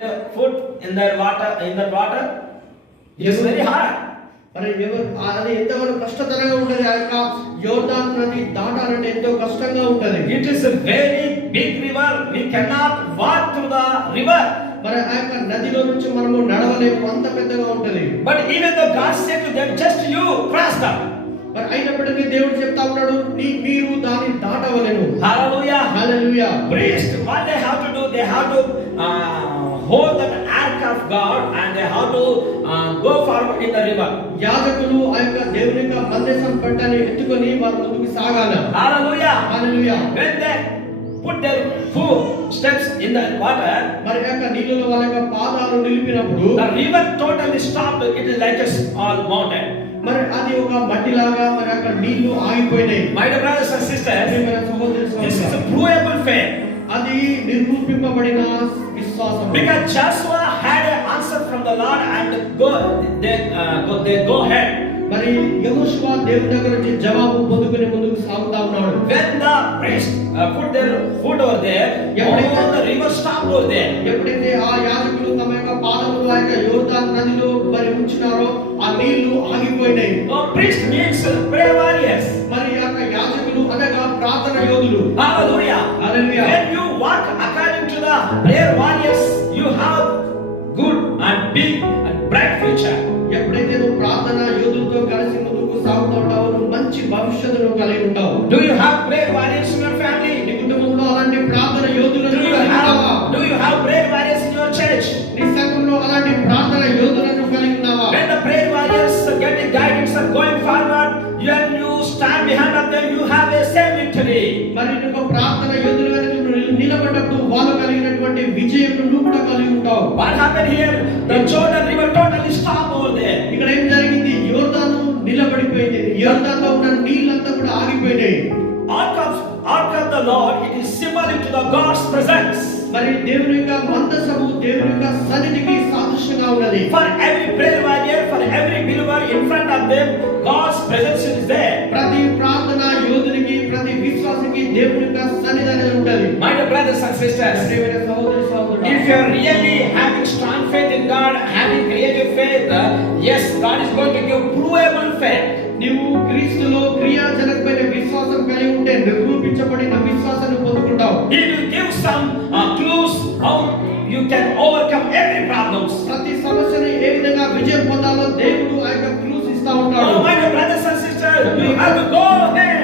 the foot in that water, it's very hard. మరి అది ఎంతవరకు కష్టతరంగా ఉంటది. ఆ యొక్క యోర్దాను నది దాటాలంటే ఎంతో కష్టంగా ఉంటది. It is a very big river. We cannot walk through the river. మరి ఆ యొక్క నదిలో నుంచి మనము నడవలేము, అంత పెద్దగా ఉంటది. But even though God said to them, just you cross down. మరి అయినప్పటికీ దేవుడు చెప్తా ఉన్నాడు, మీరు దాన్ని దాటవలెను. Hallelujah. Hallelujah. Priest, what they have to do, they have to hold the ark of God and they have to go forward in the river. యాజకులు ఆ యొక్క దేవుని యొక్క మందసం పట్టని ఎత్తుకొని వారు ముందుకు సాగాలి. Hallelujah. Hallelujah. When they put their footsteps in the water, మరి యొక్క నీళ్ళలో వాళ్ళ యొక్క పాదాలు నిలిపినప్పుడు the river totally stopped. It is like a small mountain. మరి అది ఒక మట్టిలాగా మరి అక్కడ నీళ్లు ఆగిపోయినాయి. My dear brothers and sisters, this is a provable faith. అది నిరూపింపబడిన విశ్వాసం. Because Joshua had an answer from the Lord and they go ahead. మరి యెహోషువ దేవుని దగ్గర నుంచి జవాబు పొందుకొని ముందుకు సాగుతా ఉన్నాడు. When the priest put their foot over there, all the river stopped over there. ఎప్పుడైతే ఆ యాజకులు తమ యొక్క పాదములు ఆ యొక్క యోర్దాను నదిలో మరి ఉంచినారో ఆ నీళ్లు ఆగిపోయినాయి. Priest means prayer warriors. మరి ఆ యొక్క యాజకులు అనగా ప్రార్థన యోధులు. Hallelujah. Hallelujah. When you walk according to the prayer warriors, you have good and big and bright future. ఎప్పుడైతే నువ్వు ప్రార్థన యోధులతో కలిసి ముందుకు సాగుతూ ఉంటావో నువ్వు మంచి భవిష్యత్తును కలిగి ఉంటావు. Do you have prayer warriors in your family? నీ కుటుంబంలో అలాంటి ప్రార్థన యోధులను కలిగి ఉన్నావా? Do you have prayer warriors in your church? నీ సంఘంలో అలాంటి ప్రార్థన యోధులను కలిగి ఉన్నావా? When the prayer warriors get the guidance of going forward, when you stand behind of them, you have a same victory. మరి నువ్వు ప్రార్థన యోధులు వెనుక నిలబడ్డప్పుడు వాళ్ళు కలిగినటువంటి విజయం నువ్వు కూడా కలిగి ఉంటావు. What happened here? The Jordan River totally stopped over there. ఇక్కడ ఏం జరిగింది? యోర్దాను నిలబడిపోయింది. యోర్దానులో ఉన్న నీళ్ళంతా కూడా ఆగిపోయినాయి. Ark of the Lord, it is symbolic to the God's presence. మరి దేవుని యొక్క మందసము దేవుని యొక్క సన్నిధికి సాదృశ్యంగా ఉన్నది. For every prayer warrior, for every believer in front of them, God's presence is there. ప్రతి ప్రార్థన యోధునికి ప్రతి విశ్వాసికి దేవుని యొక్క సన్నిధి అనేది ఉంటది. My dear brothers and sisters, ప్రియమైన సహోదరి సహోదరులారా, if you are really having strong faith in God, having creative faith, yes, God is going to give provable faith. నీవు క్రీస్తులో క్రియాజనకమైన విశ్వాసం కలిగి ఉంటే నిరూపించబడిన విశ్వాసాన్ని పొందుకుంటావు. He will give some clues how you can overcome every problems. ప్రతి సమస్యను ఏ విధంగా విజయం పొందాలో దేవుడు ఆ యొక్క క్లూస్ ఇస్తా ఉంటాడు. Oh, my dear brothers and sisters, you have to go ahead.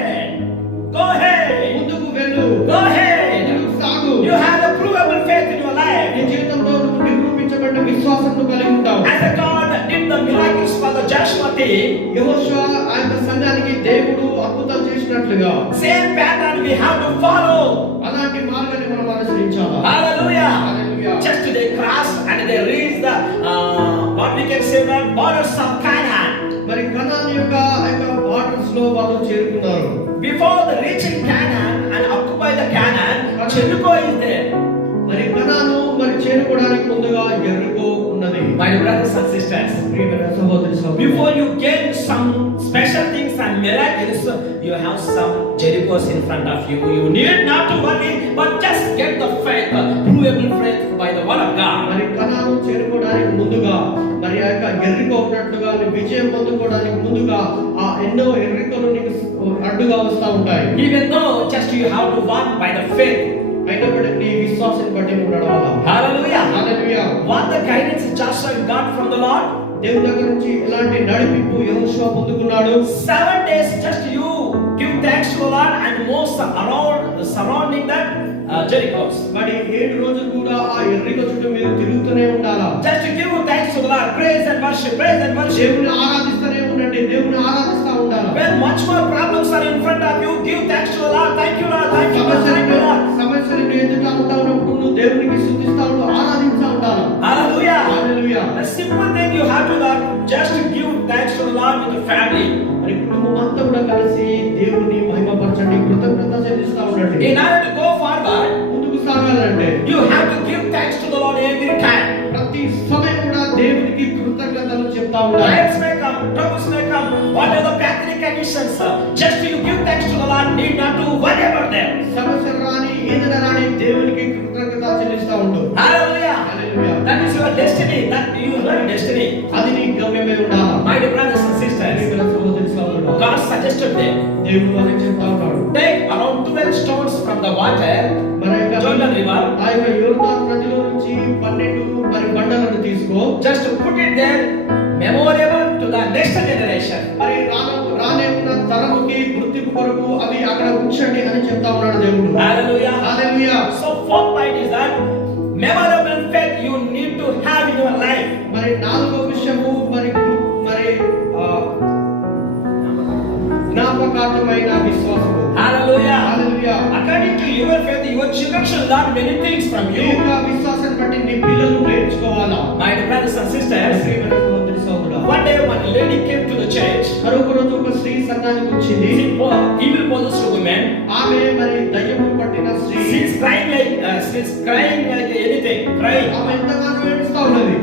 Go ahead. ముందుకు వెళ్ళు. Go ahead. ముందుకు సాగు. You have a provable faith in your life. నీ జీవితంలో నువ్వు నిరూపించబడిన విశ్వాసం కలిగి ఉంటావు. As God did the miracles for the Joshua team, యెహోషువ ఆ యొక్క సంఘానికి దేవుడు అద్భుతాలు చేసినట్లుగా same pattern we have to follow. అలాంటి మార్గాన్ని మనం అనుసరించాలి. Hallelujah. Hallelujah. Just they crossed and they reached the what we can say the borders of Canaan. మరి కనాన్ యొక్క బార్డర్స్ లో వాళ్ళు చేరుకున్నారు. Before the reaching Canaan and occupy the Canaan, Jericho is there. మరి కనాను మరి చేరుకోవడానికి ముందుగా ఎరికో ఉన్నది. My brothers and sisters, ప్రియమైన సహోదరి సహోదరులారా, before you get some special things and miracles, you have some Jerichos in front of you. You need not to worry, but just get the faith, provable faith by the word of God. మరి కనాను చేరుకోవడానికి ముందుగా మరి ఆ యొక్క ఎరికో ఉన్నట్లుగా విజయం పొందుకోవడానికి ముందుగా ఆ ఎన్నో ఎరికోలు నీకు అడ్డుగా వస్తూ ఉంటాయి. Even though just you have to walk by the faith. అయినప్పటికీ నీ విశ్వాసాన్ని బట్టి నువ్వు నడవాలి. Hallelujah. Hallelujah. What the guidance Joshua got from the Lord? దేవుని దగ్గర నుంచి ఎలాంటి నడిపింపు యెహోషువ పొందుకున్నాడు? 7 days just you give thanks to the Lord and most around surrounding that Jericho. మరి 7 రోజులు కూడా ఆ ఎరికో చుట్టూ మీరు తిరుగుతూనే ఉండాలా? Just to give thanks to the Lord, praise and worship, praise and worship. దేవుని ఆరాధిస్తూనే ఉండండి. దేవుని ఆరాధిస్తూ ఉండాలి. When much more problems are in front of you, give thanks to the Lord. Thank you, Lord. Thank you, Lord. Thank you, Lord. సమస్యలు ఎదుట ఉంటా ఉన్నప్పుడు నువ్వు దేవునికి స్తుతిస్తా ఉండు, ఆరాధించా ఉండాలి. Hallelujah. Hallelujah. The simple thing you have to do, just to give thanks to the Lord with the family. మరి కుటుంబం అంతా కూడా కలిసి దేవుని మహిమపరచండి, కృతజ్ఞత చెల్లిస్తా ఉండండి. In order to go forward, ముందుకు సాగాలంటే you have to give thanks to the Lord every time. ప్రతి సమయం కూడా దేవునికి కృతజ్ఞతలు చెప్తా ఉండాలి. Trials may come, troubles may come, whatever the pathologic conditions, just you give thanks to the Lord, need not to worry about them. సమస్యలు రాని ఏదైనా రాని దేవునికి కృతజ్ఞత చెల్లిస్తా ఉండు. Hallelujah. Hallelujah. that you your destiny. అది నీ గమ్యమై ఉండాలి. My dear brothers and sisters, సహోదరి సహోదరులు, God suggested them, దేవుడు వారికి చెప్తా ఉన్నాడు, take around 12 stones from the water, మరి Jordan River, ఆ యొక్క యోర్దాను నదిలో నుంచి 12 మరి బండలను తీసుకో, just put it there, memorable to the next generation. మరి రానే ఉన్న తరముకి గుర్తింపు కొరకు అవి అక్కడ ఉంచండి అని చెప్తా ఉన్నాడు దేవుడు. Hallelujah. Hallelujah. So fourth point is that memorable faith you need to have in your life. మరి నాలుగో విషయము మరి జ్ఞాపకార్థమైన విశ్వాసము. Hallelujah. Hallelujah. According to your faith, your children should learn many things from నీ you. యొక్క విశ్వాసాన్ని బట్టి నీ పిల్లలు నేర్చుకోవాలా. My dear brothers and sisters, ప్రియమైన సహోదరి సహోదరులా, one day one lady came to the church. మరొక రోజు ఒక స్త్రీ సంఘానికి వచ్చింది. Evil possessed woman. ఆమె మరి దయ్యము పట్టిన స్త్రీ. She's crying like anything. Crying. ఆమె ఎంతగానో ఏడుస్తా ఉన్నది.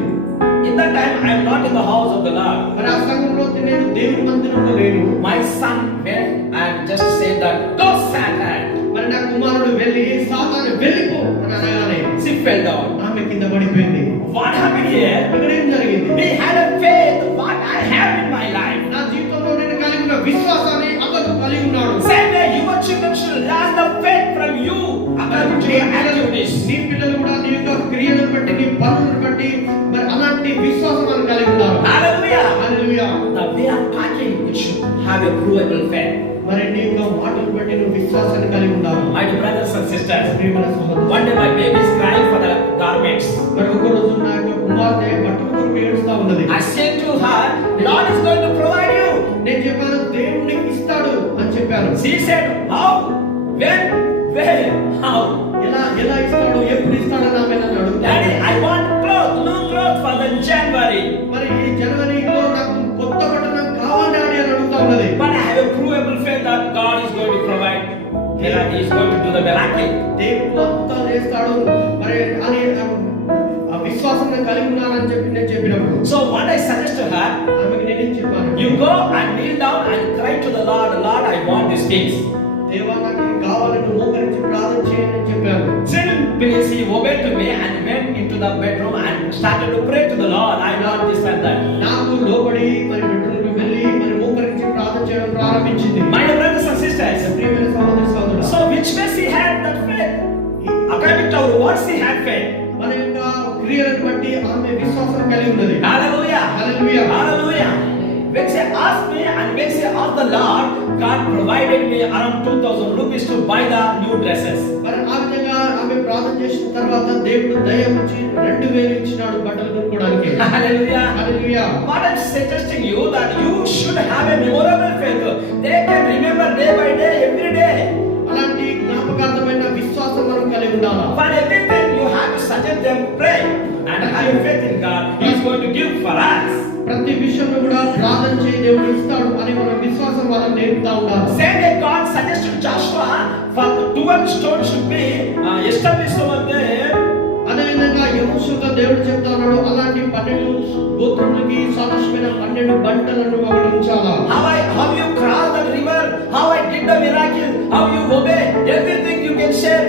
In that time, I am not in the house of the Lord. మరి ఆ సంఘంలో నేను దేవుని మందిరంలో లేను. My son went and just said that, go Satan. మరి నా కుమారుడు వెళ్ళి సాతాను వెళ్ళిపో అని అనగానే She fell down. ఆమె కింద పడిపోయింది. What happened here? ఇక్కడ ఏం జరిగింది? We had a faith what I have in my life. నా జీవితంలో నేను కలిగి ఉన్న విశ్వాసాన్ని అతను కలిగి ఉన్నాడు. Same way your children should learn the faith from you according to your activities. నీ పిల్లలు కూడా నీ యొక్క క్రియలను బట్టి నీ పనులను బట్టి మరి అలాంటి విశ్వాసాన్ని కలిగి ఉన్నారు. Hallelujah. Hallelujah. The way of talking, it should have a provable faith. మరి నీ యొక్క మాటలు బట్టి నువ్వు విశ్వాసాన్ని కలిగి ఉండాలి. My dear brothers and sisters, ప్రియమైన సహోదరులు, one day my baby is crying for the garments. మరి ఒక రోజు నా యొక్క కుమార్తె బట్టల కొరకు ఏడుస్తా ఉన్నది. I said to her, Lord is going to provide you. నేను చెప్పాను దేవుడు నీకు ఇస్తాడు అని చెప్పాను. She said, how? When? Where? How? ఎలా ఇస్తాడు, ఎప్పుడు ఇస్తాడని ఆమె అన్నాడు. Daddy, I want new clothes for the January. మరి ఈ జనవరిలో నాకు కొత్త బట్టలు కావాలి డాడీ అని అడుగుతా ఉన్నది. But I have a provable faith that God is going to provide. He is going to do the miracle. దేవుడు అంతా చేస్తాడు మరి అని ఆ విశ్వాసం నేను కలిగి ఉన్నానని చెప్పి నేను చెప్పినప్పుడు, So what I suggest to her, ఆమెకి నేనేం చెప్పాను, you go and kneel down and cry to the Lord, Lord, I want these things. దేవా నాకు ఇది కావాలని మోకరించి ప్రార్థన చేయని అని చెప్పాను. Simply she obeyed to me and went into the bedroom and started to pray to the Lord, I want this and that. నాకు లోబడి మరి బెడ్రూమ్కి వెళ్ళి మరి మోకరించి ప్రార్థన చేయడం ప్రారంభించింది. My brothers and sisters, ప్రియమైన సహోదరి సహోదరులు, so which way she had that faith? According to our words, she had faith. మన యొక్క క్రియలను బట్టి ఆమె విశ్వాసం కలిగి ఉన్నది. Hallelujah. Hallelujah. Hallelujah. When she asked me and when she asked the Lord, God provided me around 2,000 rupees to buy the new dresses. మరి ఆ విధంగా ఆమె ప్రార్థన చేసిన తర్వాత దేవుడు దయ ఉంచి 2,000 ఇచ్చినాడు బట్టలు కొనుక్కోవడానికి. Hallelujah. Hallelujah. What I'm suggesting you that you should have a memorable faith. They can remember day by day, every day. అలాంటి జ్ఞాపకార్థమైన విశ్వాసం మనం కలిగి ఉండాలి. For everything you have to suggest them, pray and have faith in God. He is going to give for us. ప్రతి విషయంలో కూడా ప్రార్థన చేయి దేవుడు ఇస్తాడు అని మన విశ్వాసం మనం నేర్పుతా ఉండాలి. Same way God suggested Joshua for the 12 stones should be established over there. అదే విధంగా యెహోషువతో దేవుడు చెప్తా ఉన్నాడు, అలాంటి 12 గోత్రములకి సాదృశ్యమైన 12 బంటలను అక్కడ ఉంచాలా. How you cross the river, how I did the miracle, how you obey, everything you can share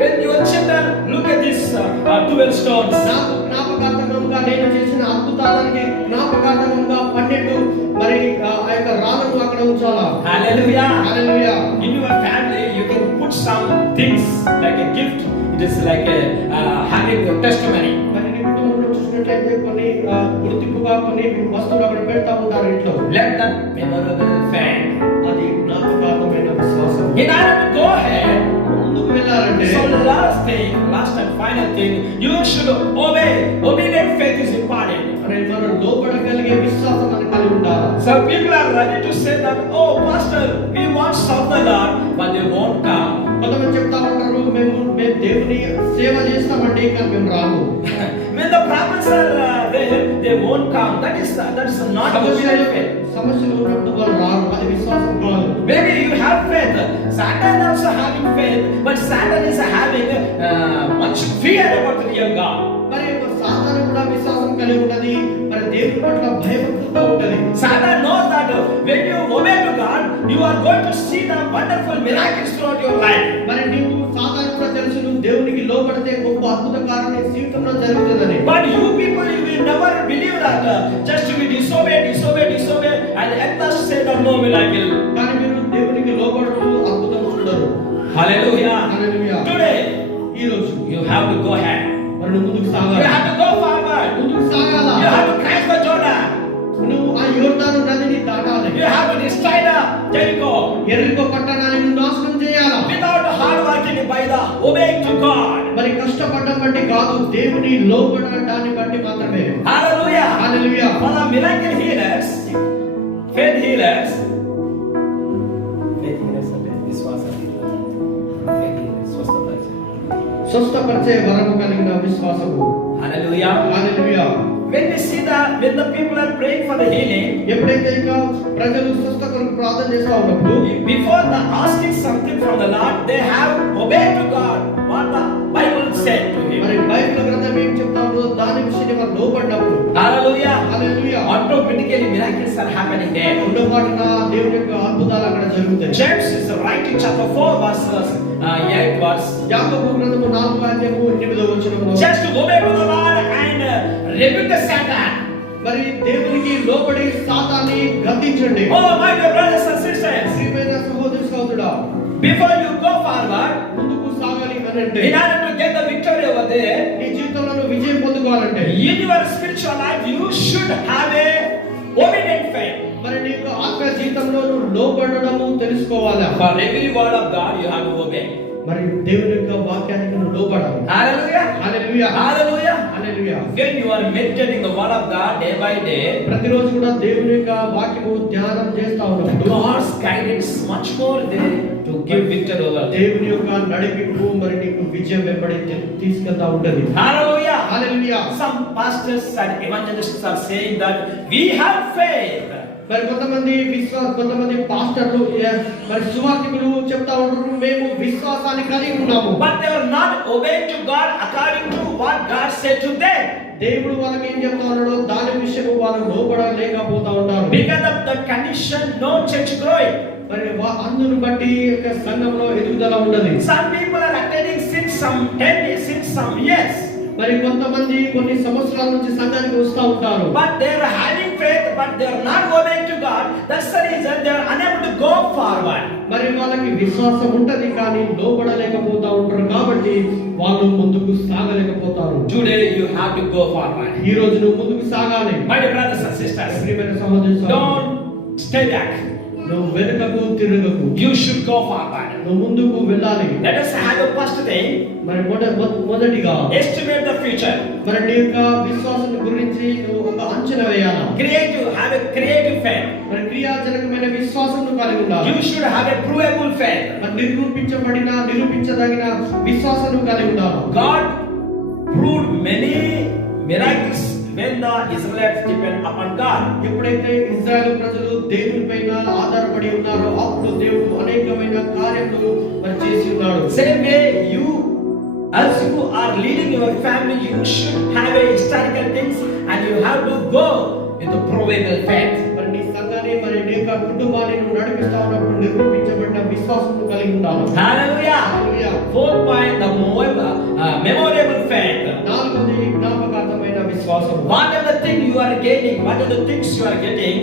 when your children look at this 12 stones. నాకు జ్ఞాపకార్థంగా నేను చేసిన అద్భుతాలకి జ్ఞాపకార్థంగా 12 మరి ఆ యొక్క రాళ్ళను అక్కడ ఉంచాలా. Hallelujah. Hallelujah. In your family, you can put some things like a gift. It is like having a testimony. మరి నీ కుటుంబంలో చూసినట్లయితే కొన్ని గుర్తింపుగా కొన్ని వస్తువులు అక్కడ పెడతా ఉంటారు ఇంట్లో. Let that memorable faith. అది జ్ఞాపకార్థమైన విశ్వాసం. In order to go ahead, ముందుకు వెళ్ళాలంటే so last and final thing, you should obey. Obedient faith is important. మరి మనం లోబడగలిగే విశ్వాసం మనకు కలిగి ఉండాలి. Some people are ready to say that, oh pastor, we want to serve the Lord, but they won't come. కొంతమంది చెప్తా ఉంటారు, మేము దేవుని సేవ చేస్తామండి కానీ మేము రాము. When the problems are there, they won't come. That is not obedient faith. సమస్యలు ఉన్నప్పుడు వాళ్ళు రారు, అది విశ్వాసం కాదు. Maybe you have faith. Satan also having faith, but Satan is having much fear about the real God. మరి సాతాను కూడా విశ్వాసం కలిగి ఉంటది, మరి దేవుని పట్ల భయభక్తులతో ఉంటది. Satan knows that when you obey to God, you are going to see the wonderful miracles throughout your life. మరి నీవు సాతాను కూడా తెలుసు, నువ్వు దేవునికి లోబడితే గొప్ప అద్భుత కార్యం నీ జీవితంలో జరుగుతుందని. But you people, you will never believe that just we disobey, and at last say that no miracle. కానీ మీరు దేవునికి లోబడరు, అద్భుతం చూడరు. Hallelujah. హల్లెలూయా. Today, ఈ రోజు you have to go ahead. మరి నువ్వు ముందుకు You సాగాలి. have to go forward. ముందుకు సాగాల. You have to cross the Jordan. నువ్వు ఆ యోర్దాను నదిని దాటాలి. You have to destroy the Jericho. ఎరికో పట్టణాన్ని నువ్వు నాశనం చేయాలా. Without hard working by the obeying to God. మరి కష్టపడడం బట్టి కాదు, దేవుని లోబడడాన్ని బట్టి మాత్రమే. Hallelujah. Hallelujah. For the miracle healers, faith healers అంటే విశ్వాసం స్వస్థపరిచే వరము కలిగిన విశ్వాసము. Hallelujah. Hallelujah. When the people are praying for the healing, ఎప్పుడైతే ఇక ప్రజలు స్వస్థ కొరకు ప్రార్థన చేస్తా ఉన్నప్పుడు, before the asking something from the Lord, they have obeyed to God what the Bible said to him. మరి బైబిల్ గ్రంథం ఏం చెప్తా ఉందో దాని విషయాన్ని మనం లోబడినప్పుడు, Hallelujah. Hallelujah, Automatically miracles are happening there. ఉండపాటున దేవుని యొక్క అద్భుతాలు అక్కడ జరుగుతాయి. James is writing chapter 4 verses 8 verse. యాకోబు గ్రంథము 4వ అధ్యాయము 8వ వచనంలో, Just to obey to the Lord and rebuke the Satan. మరి దేవునికి లోబడి సాతాన్ని గద్దించండి. Oh my dear brothers and sisters, ప్రియమైన సహోదరి సహోదరుడా, before you go forward, ముందుకు సాగాలి అనంటే, in order to get the victory over there, నీ జీవితంలో నువ్వు విజయం పొందుకోవాలంటే, in your spiritual life you should have a obedient faith. మరి నీ యొక్క ఆత్మ జీవితంలో నువ్వు లోబడడము తెలుసుకోవాలా. For every word of God you have to obey. మరి దేవుని యొక్క వాక్యానికి నువ్వు లోబడాలి. Hallelujah. Hallelujah. Hallelujah. Hallelujah. When you are meditating the word of God day by day, ప్రతిరోజు కూడా దేవుని యొక్క వాక్యము ధ్యానం చేస్తా ఉన్నప్పుడు God's guidance much more there to give victory over. దేవుని యొక్క నడిపింపు మరి నీకు విజయం వెంబడి తీసుకెళ్తా ఉంటది. Hallelujah. Hallelujah. Some pastors and evangelists are saying that we have faith. మరి కొంతమంది పాస్టర్లు మరి సువార్థికులు చెప్తా ఉంటారు, మేము విశ్వాసాన్ని కలిగి ఉన్నాము. But they are not obeying to God according to what God said to them. దేవుడు వాళ్ళకి ఏం చెప్తా ఉన్నాడో దాని విషయము వాళ్ళు లోబడలేకపోతా ఉంటారు. Because of the condition, no church growing. మరి అందును బట్టి యొక్క సంఘంలో ఎదుగుదల ఉండదు. Some people are attending since some 10 years, since some years. మరి కొంతమంది కొన్ని సంవత్సరాల నుంచి సంఘానికి వస్తూ ఉంటారు. But they are having faith, but they are not obeying to God. That's the reason they are unable to go forward. మరి వాళ్ళకి విశ్వాసం ఉంటది కానీ లోబడలేకపోతా ఉంటారు కాబట్టి వాళ్ళు ముందుకు సాగలేకపోతారు. Today you have to go forward. ఈ రోజు నువ్వు ముందుకు సాగాలి. My dear brothers and sisters, ప్రియమైన సహోదరి సహోదరులు, don't stay back. నువ్వు వెనుకకు తిరగకు. You should go forward. నువ్వు ముందుకు వెళ్ళాలి. Let us have a first thing. మరి మొదటిగా Estimate the future. మరి నీ యొక్క విశ్వాసం గురించి నువ్వు ఒక అంచనా వేయాలి. Have a creative faith. మరి క్రియాజనకమైన విశ్వాసం నువ్వు కలిగి ఉండాలి. You should have a provable faith. మరి నిరూపించదగిన విశ్వాసం నువ్వు కలిగి ఉండాలి. God proved many miracles when the Israelites depend upon God. ఎప్పుడైతే ఇశ్రాయేలు ప్రజలు దేవుని పైన ఆధారపడి ఉన్నారో అప్పుడు దేవుడు అనేకమైన కార్యములు మరి చేసి ఉన్నాడు. Same way as you are leading your family, you should have a historical things and you have to go with a provable faith. మరి నీ సంఘాన్ని మరి నీ యొక్క కుటుంబాన్ని నువ్వు నడిపిస్తా ఉన్నప్పుడు నిరూపించబడిన విశ్వాసం నువ్వు కలిగి ఉండాలి. Hallelujah. Hallelujah. Fourth point, the memorable faith. నాలుగోది జ్ఞాపకార్థమైన విశ్వాసం. Whatever thing you are gaining, whatever the things you are getting,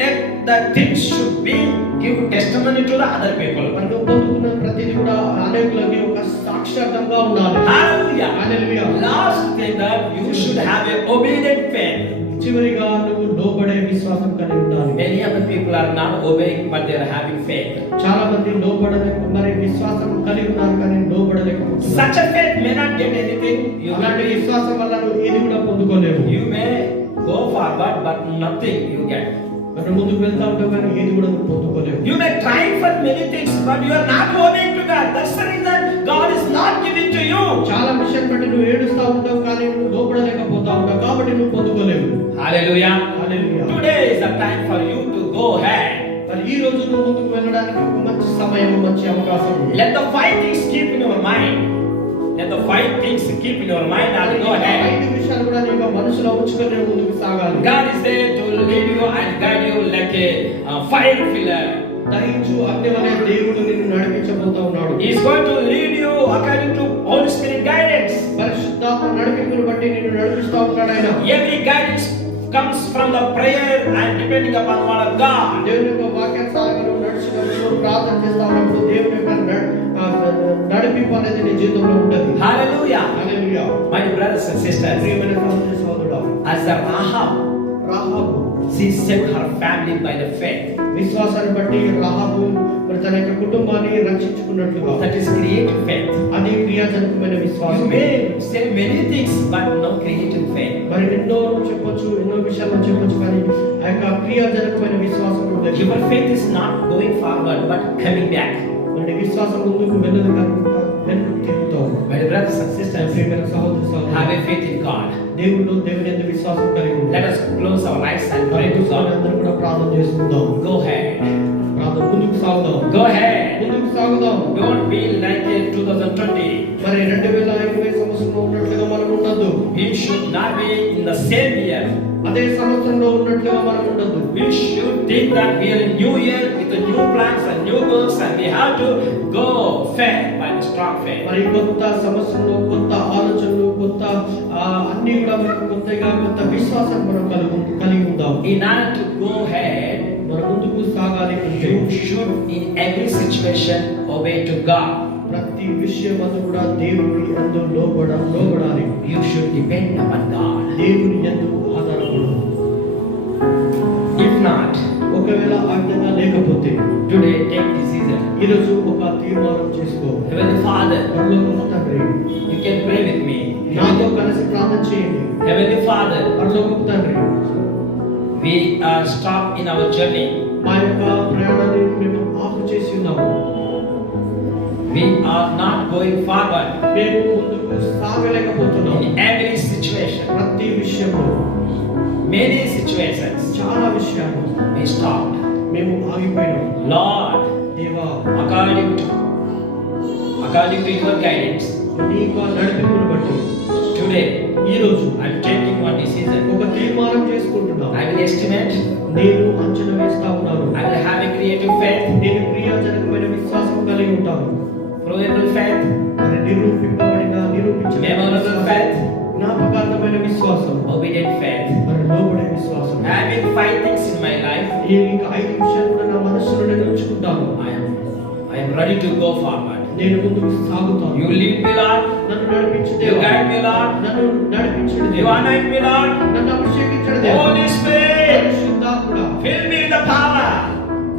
let the things should be give testimony to the other people. మరి నువ్వు పొందుకున్న ప్రతిదీ కూడా అనేకులకి ఒక సాక్ష్యార్థంగా ఉండాలి. Hallelujah. Hallelujah. Last thing that you should have a obedient faith. చివరిగా నువ్వు లోబడే విశ్వాసం కలిగి ఉండాలి. Many other people are not obeying, but they are having faith. చాలా మంది లోబడలేక మరి విశ్వాసం కలిగి ఉన్నారు కానీ లోబడలేకపోతున్నారు. Such a faith may not get anything. అలాంటి విశ్వాసం వల్ల నువ్వు ఏది కూడా పొందుకోలేవు. You may go forward, but nothing you get. మరి ముందుకు వెళ్తా ఉంటావు కానీ ఏది కూడా నువ్వు పొందుకోలేవు. You may try for many things, but you are not obeying to God. That's the reason God is not giving to you. చాలా విషయాలు బట్టి నువ్వు ఏడుస్తా ఉంటావు కానీ నువ్వు లోబడలేకపోతా ఉంటావు కాబట్టి నువ్వు పొందుకోలేవు. Hallelujah. Hallelujah. Today is the time for you to go ahead. మరి ఈ రోజు నువ్వు ముందుకు వెళ్ళడానికి ఒక మంచి సమయం, మంచి అవకాశం. Let the 5 things keep in your mind. Let the 5 things keep in your mind and go ahead. ఐదు విషయాలు కూడా నీ యొక్క మనసులో ఉంచుకొని నువ్వు ముందుకు సాగాలి. God is there to lead you and guide you like a fire pillar. దహించు అగ్ని వలె దేవుడు నిన్ను నడిపించబోతా ఉన్నాడు. He is going to lead you according to Holy Spirit guidance. పరిశుద్ధాత్మ నడిపింపును బట్టి నిన్ను నడిపిస్తూ ఉంటాడు ఆయన. Every guidance comes from the prayer and depending upon the word of God. దేవుని యొక్క వాక్యానుసారంగా నడుచుకున్నప్పుడు ప్రార్థన చేస్తా ఉన్నప్పుడు దేవుని యొక్క నడిపింపు అనేది నీ జీవితంలో ఉంటుంది. Hallelujah. Hallelujah. My brothers and sisters, ప్రియమైన సహోదరి సహోదరుడా, as the Rahab, she saved her family by the faith. విశ్వాసాన్ని బట్టి రాహాబు మరి తన యొక్క కుటుంబాన్ని రక్షించుకున్నట్లుగా, That is creative faith. అది క్రియాజనకమైన You విశ్వాసం. may say many things, but no creative faith. మరి ఎన్నో చెప్పొచ్చు, ఎన్నో విషయాలు చెప్పొచ్చు, కానీ ఆ యొక్క క్రియాజనకమైన విశ్వాసం ఉండదు. Your faith is not going forward, but coming back. మరి విశ్వాసం ముందుకు వెళ్ళదు కనుక వెనుకకు తిరుగుతావు. My brothers and sisters, ప్రియమైన సహోదరి సహోదరులు, have a faith in God. దేవుని యందు విశ్వాసం కలిగి ఉండాలి. Let us close our eyes and pray to God. అందరూ కూడా ప్రార్థన చేసుకుందాం. Go ahead. ప్రార్థన ముందుకు సాగుదాం. Go ahead. ముందుకు సాగుదాం. Don't be like in 2020. మరి 2020 సంవత్సరంలో ఉన్నట్లుగా మనం ఉండొద్దు. We should not be in the same year. అదే సంవత్సరంలో ఉన్నట్లుగా మనం ఉండొద్దు. We should think that we are in new year with the new plans and new goals, and we have to go faith by the strong faith. మరి కొత్త సంవత్సరంలో కొత్త ఆలోచనలు, కొత్త అన్ని కూడా మనకు కొత్తగా కొత్త విశ్వాసాన్ని మనం కలిగి ఉందాం. In order to go ahead, మనం ముందుకు సాగాలి అంటే you should in every situation obey to God. ప్రతి విషయం అందు కూడా దేవుని యందు లోబడాలి. You should depend upon God. దేవుని యందు ఆధారపడు. If not, ఒకవేళ ఆ విధంగా లేకపోతే today take decision. ఈరోజు ఒక తీర్మానం చేసుకో. Heavenly Father, పరలోకపు తండ్రి, you can pray with me. నాతో కలిసి ప్రార్థన చేయండి. Heavenly Father, పరలోకపు తండ్రి, we are stopped in our journey. మా యొక్క ప్రయాణాన్ని మేము ఆపు చేసి ఉన్నాము. We are not going forward మేము ముందుకు సాగలేకపోతున్నాము. in every situation. ప్రతి విషయంలో, Many situations చాలా విషయాలు we stopped. మేము ఆగిపోయినాం. Lord, దేవా, according to your guidance, నీ యొక్క నడిపింపును బట్టి today ఈ రోజు I am taking one decision. ఒక తీర్మానం చేసుకుంటున్నాను. I will estimate. నేను అంచనా వేస్తా ఉన్నాను. I will have a creative faith, నేను క్రియాజనకమైన విశ్వాసం కలిగి ఉంటాను. provable faith, మరి నిరూపించబడిన memorable faith, జ్ఞాపకార్థమైన విశ్వాసం, obedient faith. మరి లోబడే విశ్వాసం. Having 5 things in my life, ఈ ఇంకా 5 విషయాలు కూడా నా మనస్సులో నేను ఉంచుకుంటాను. I am ready to go forward. నేను ముందుకు సాగుతాను. You lead me, Lord. నన్ను నడిపించు You దేవా. guide me, Lord. నన్ను నడిపించు You దేవా. anoint me, Lord. నన్ను అభిషేకించు దేవా. Holy Spirit, పరిశుద్ధాత్ముడా, fill me with the power.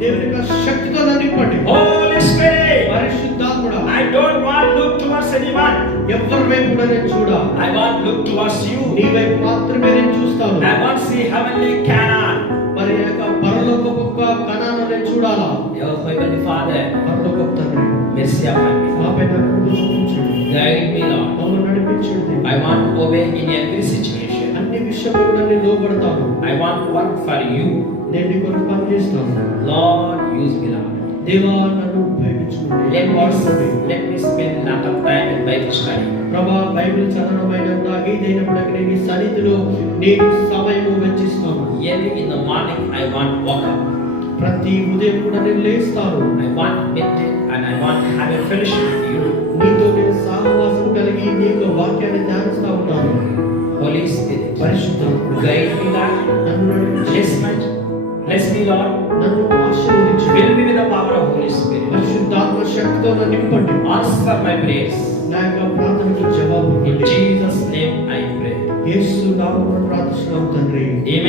దేవుని యొక్క శక్తితో నన్ను నింపండి. Holy Spirit, పరిశుద్ధాత్ముడా, I don't want to look towards anyone. ఎవరి వైపు కూడా నేను చూడ, I want to look towards you. నీ వైపు మాత్రమే నేను చూస్తాను. I want to see heavenly Canaan. మరి యొక్క పరలోకపు కణాన్ని నేను చూడాలా. Your Heavenly Father, పరలోకపు తండ్రి, mercy upon me. నాపై నాకు కృప చూపించండి. Guide me, Lord. నన్ను నడిపించండి. I want to obey in every situation. అన్ని విషయంలో కూడా నేను లోబడతాను. I want to work for you. నేను నీ కొరకు పని చేస్తాను. Lord, use me, Lord. దేవా, నన్ను ఉపయోగించుకోండి. Let me spend a lot of time in Bible study. ప్రభా, బైబిల్ చదవడమైనా ఏదైనప్పటికీ నేను ఈ సన్నిధిలో నేను సమయము వెచ్చిస్తాను. Early in the morning, I want to wake up. ప్రతి ఉదయం కూడా నేను లేస్తాను. I want to meditate and I want to have a fellowship with you. నీతో నేను సహవాసం కలిగి నీ యొక్క వాక్యాన్ని ధ్యానిస్తా ఉంటాను. Holy Spirit, పరిశుద్ధాత్ముడా, guide me, Lord. నన్ను నడిపించు. Bless me, Lord. నన్ను ఆశీర్వదించు. Fill me with the power of Holy Spirit. పరిశుద్ధాత్మ శక్తితో నన్ను నింపండి. Answer my prayers. నా యొక్క ప్రార్థనకు జవాబు In ఇవ్వండి. Jesus' name I pray. యేసు నామమున ప్రార్థిస్తున్నాము తండ్రి. Amen.